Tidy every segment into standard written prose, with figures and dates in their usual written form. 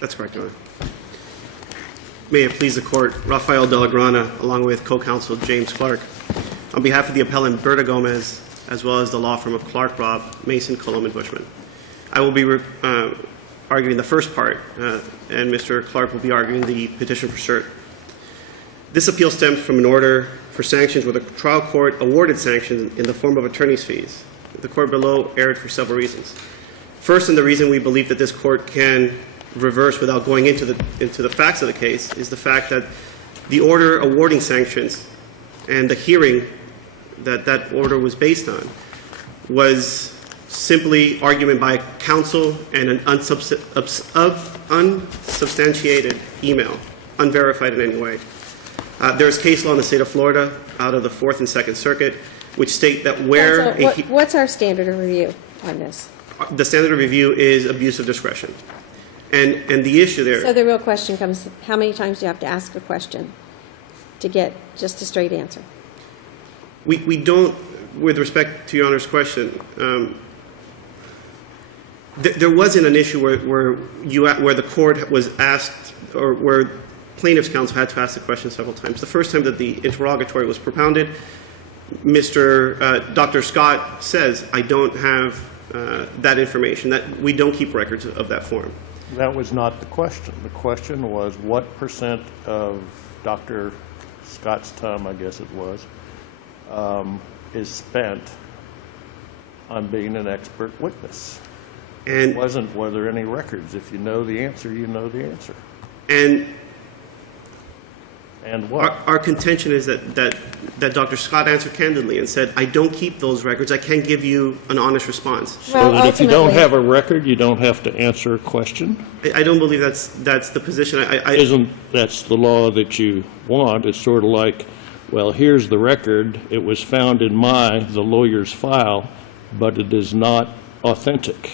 That's correct, Your Honor. May it please the Court, Rafael De La Grana, along with co-counsel James Clark, on behalf of the appellant Berta Gomez, as well as the law firm of Clark, Robb, Mason, Colom, and Bushman. I will be arguing the first part, and Mr. Clark will be arguing the petition for cert. This appeal stems from an order for sanctions where the trial court awarded sanctions in the form of attorney's fees. The court below erred for several reasons. First, and the reason we believe that this court can reverse without going into the facts of the case, is the fact that the order awarding sanctions and the hearing that that order was based on was simply argument by counsel and an unsubstantiated email, unverified in any way. There is case law in the state of Florida out of the Fourth and Second Circuit which state that where what's our standard of review on this? The standard of review is abuse of discretion. And the issue there... So the real question comes, how many times do you have to ask a question to get just a straight answer? We don't, with respect to Your Honor's question, there wasn't an issue where the court was asked, or where plaintiff's counsel had to ask the question several times. The first time that the interrogatory was propounded, Dr. Scott says, I don't have that information, that we don't keep records of that form. That was not the question. The question was what percent of Dr. Scott's time, I guess it was, is spent on being an expert witness. And it wasn't were there any records. If you know the answer, you know the answer. And what? Our contention is that Dr. Scott answered candidly and said, I don't keep those records. I can't give you an honest response. So that if you don't have a record, you don't have to answer a question? I don't believe that's the position. Isn't that's the law that you want? It's sort of like, well, here's the record. It was found in the lawyer's file, but it is not authentic.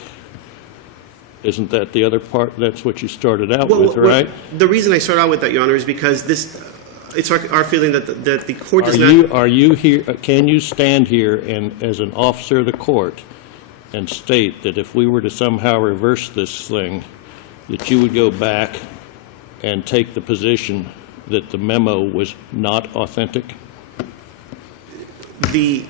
Isn't that the other part? That's what you started out with, right? The reason I start out with that, Your Honor, is because it's our feeling that the court does not... Are you here, can you stand here and, as an officer of the court, and state that if we were to somehow reverse this thing, that you would go back and take the position that the memo was not authentic? The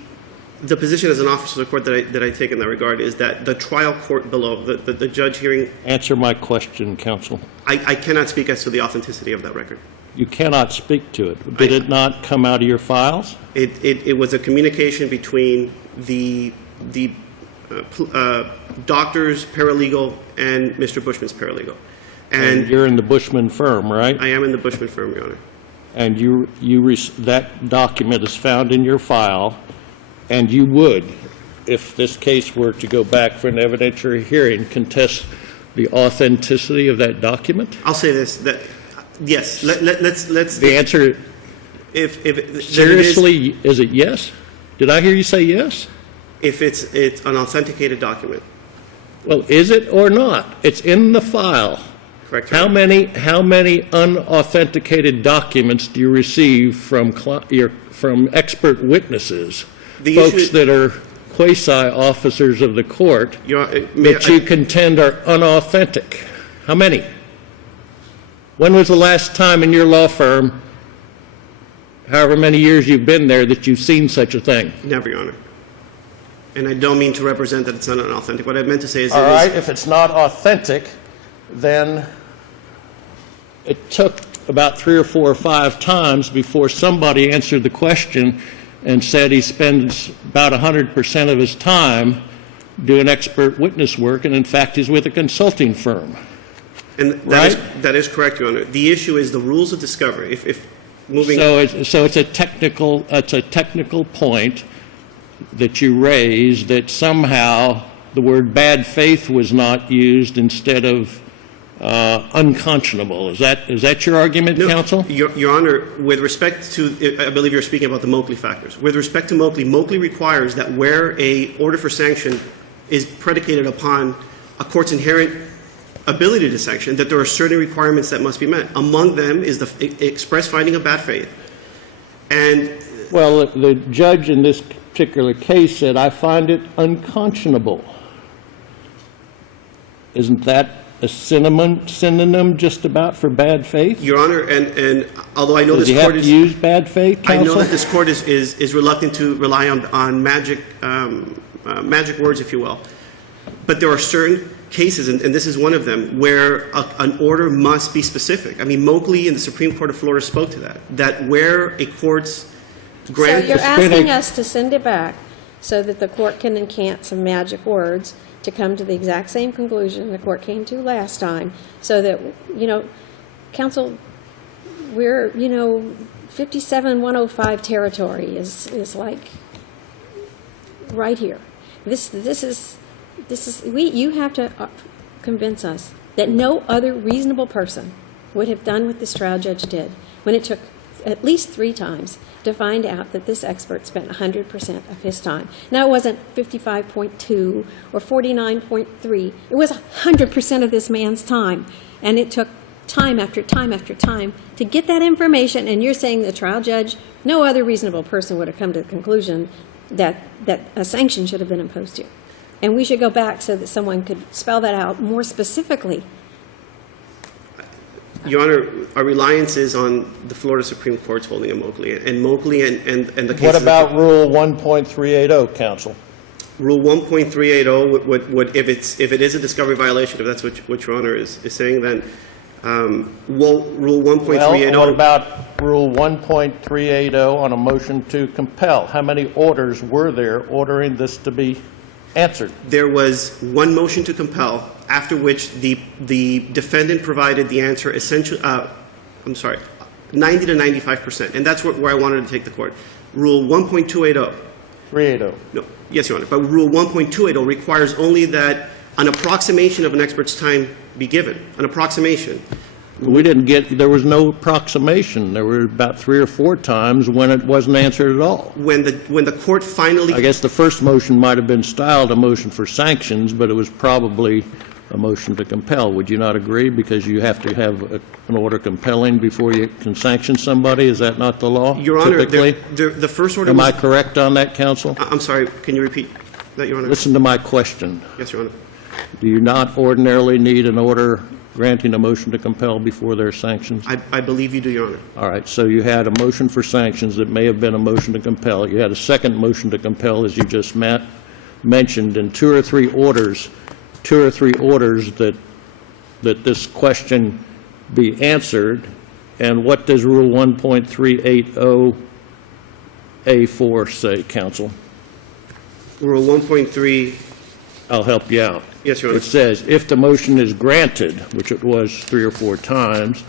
position as an officer of the court that I take in that regard is that the trial court below, the judge hearing... Answer my question, counsel. I cannot speak as to the authenticity of that record. You cannot speak to it. Did it not come out of your files? It was a communication between the doctor's paralegal and Mr. Bushman's paralegal. And you're in the Bushman firm, right? I am in the Bushman firm, Your Honor. And that document is found in your file, and you would, if this case were to go back for an evidentiary hearing, contest the authenticity of that document? I'll say this, that yes, let's... The answer, seriously, is it yes? Did I hear you say yes? If it's an authenticated document. Well, is it or not? It's in the file. Correct. How many unauthenticated documents do you receive from expert witnesses, folks that are quasi-officers of the court, that you contend are unauthentic? How many? When was the last time in your law firm, however many years you've been there, that you've seen such a thing? Never, Your Honor. And I don't mean to represent that it's not authentic. What I meant to say is... All right, if it's not authentic, then it took about 3 or 4 or 5 times before somebody answered the question and said he spends about 100% of his time doing expert witness work, and in fact he's with a consulting firm. And that is correct, Your Honor. The issue is the rules of discovery. So it's a technical point that you raise, that somehow the word bad faith was not used instead of unconscionable. Is that your argument, counsel? Your Honor, with respect to, I believe you're speaking about the Moakley factors. With respect to Moakley, Moakley requires that where a order for sanction is predicated upon a court's inherent ability to sanction, that there are certain requirements that must be met. Among them is the express finding of bad faith. And well, the judge in this particular case said, I find it unconscionable. Isn't that a synonym just about for bad faith? Your Honor, and although I know Does he this have court to is... use bad faith, I counsel? know that this court is reluctant to rely on magic words, if you will. But there are certain cases, and this is one of them, where an order must be specific. I mean, Moakley in the Supreme Court of Florida spoke to that where a court's grant... So you're asking us to send it back so that the court can encant some magic words to come to the exact same conclusion the court came to last time, so that, counsel, we're, 57-105 territory is like right here. You have to convince us that no other reasonable person would have done what this trial judge did when it took at least 3 times to find out that this expert spent 100% of his time. Now, it wasn't 55.2 or 49.3. It was 100% of this man's time. And it took time after time after time to get that information. And you're saying the trial judge, no other reasonable person would have come to the conclusion that a sanction should have been imposed here. And we should go back so that someone could spell that out more specifically. Your Honor, our reliance is on the Florida Supreme Court's holding of Moakley. And Moakley and the cases... What about Rule 1.380, counsel? Rule 1.380 would if it is a discovery violation, if that's what Your Honor is saying, then Rule 1.380... Well, what about Rule 1.380 on a motion to compel? How many orders were there ordering this to be answered? There was one motion to compel, after which the defendant provided the answer essentially, 90 to 95%. And that's where I wanted to take the court. Rule 1.280. 380. No, yes, Your Honor. But Rule 1.280 requires only that an approximation of an expert's time be given, an approximation. There was no approximation. There were about 3 or 4 times when it wasn't answered at all. When the court finally... I guess the first motion might have been styled a motion for sanctions, but it was probably a motion to compel. Would you not agree? Because you have to have an order compelling before you can sanction somebody. Is that not the law? Your Honor, typically? the first order Am was... I correct on that, counsel? I'm sorry. Can you repeat that, Your Honor? Listen to my question. Yes, Your Honor. Do you not ordinarily need an order granting a motion to compel before there are sanctions? I believe you do, Your Honor. All right. So you had a motion for sanctions that may have been a motion to compel. You had a second motion to compel, as you just mentioned, and 2 or 3 orders that this question be answered. And what does Rule 1.380A4 say, counsel? Rule 1.3... I'll help you out. Yes, Your Honor. It says, if the motion is granted, which it was 3 or 4 times,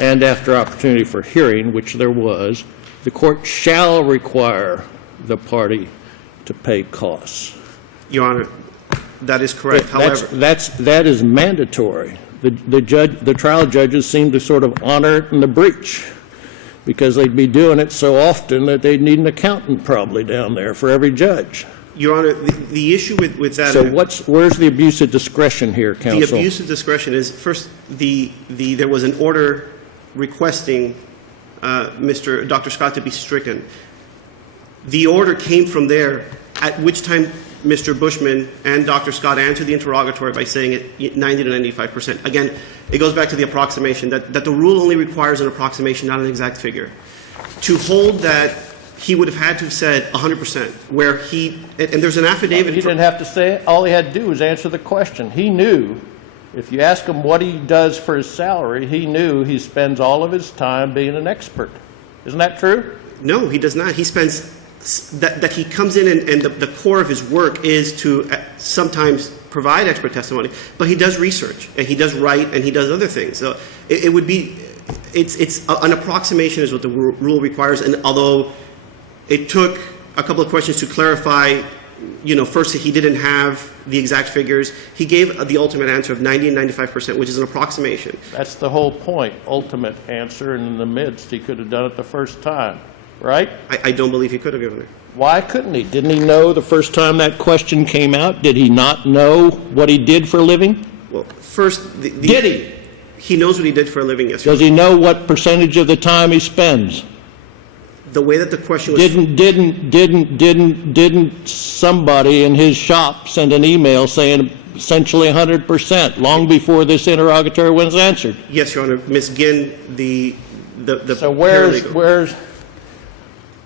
and after opportunity for hearing, which there was, the court shall require the party to pay costs. Your Honor, that is correct. However... That is mandatory. The trial judges seem to sort of honor it in the breach, because they'd be doing it so often that they'd need an accountant probably down there for every judge. Your Honor, the issue with that... So where's the abuse of discretion here, counsel? The abuse of discretion is, first, there was an order requesting Dr. Scott to be stricken. The order came from there, at which time Mr. Bushman and Dr. Scott answered the interrogatory by saying it 90 to 95%. Again, it goes back to the approximation, that the rule only requires an approximation, not an exact figure. To hold that he would have had to have said 100%, where and there's an affidavit... He didn't have to say it. All he had to do was answer the question. He knew, if you ask him what he does for his salary, he knew he spends all of his time being an expert. Isn't that true? No, he does not. He spends... That he comes in and the core of his work is to sometimes provide expert testimony, but he does research, and he does write, and he does other things. So it would be... It's an approximation is what the rule requires, and although... It took a couple of questions to clarify, first that he didn't have the exact figures. He gave the ultimate answer of 90 and 95%, which is an approximation. That's the whole point, ultimate answer, and in the midst, he could have done it the first time, right? I don't believe he could have given it. Why couldn't he? Didn't he know the first time that question came out? Did he not know what he did for a living? Well, first... Did he? He knows what he did for a living, yes. Does he know what percentage of the time he spends? The way that the question was... Didn't somebody in his shop send an email saying essentially 100% long before this interrogatory was answered? Yes, Your Honor. Ms. Ginn, the So paralegal.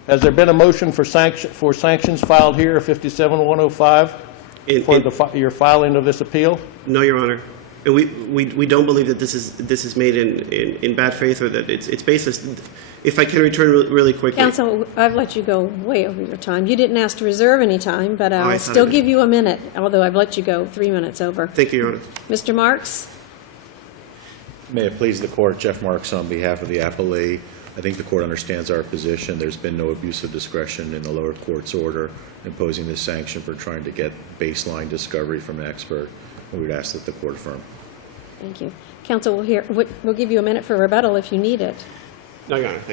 Has there been a motion for sanctions filed here, 57105, for your filing of this appeal? No, Your Honor. And we don't believe that this is made in bad faith or that it's baseless. If I can return really quickly. Counsel, I've let you go way over your time. You didn't ask to reserve any time, but I'll still give you a minute, although I've let you go 3 minutes over. Thank you, Your Honor. Mr. Marks? May it please the Court, Jeff Marks on behalf of the appellee. I think the Court understands our position. There's been no abuse of discretion in the lower court's order imposing this sanction for trying to get baseline discovery from an expert. And we'd ask that the Court affirm. Thank you. Counsel, we'll give you a minute for rebuttal if you need it. No, Your Honor. Thank you.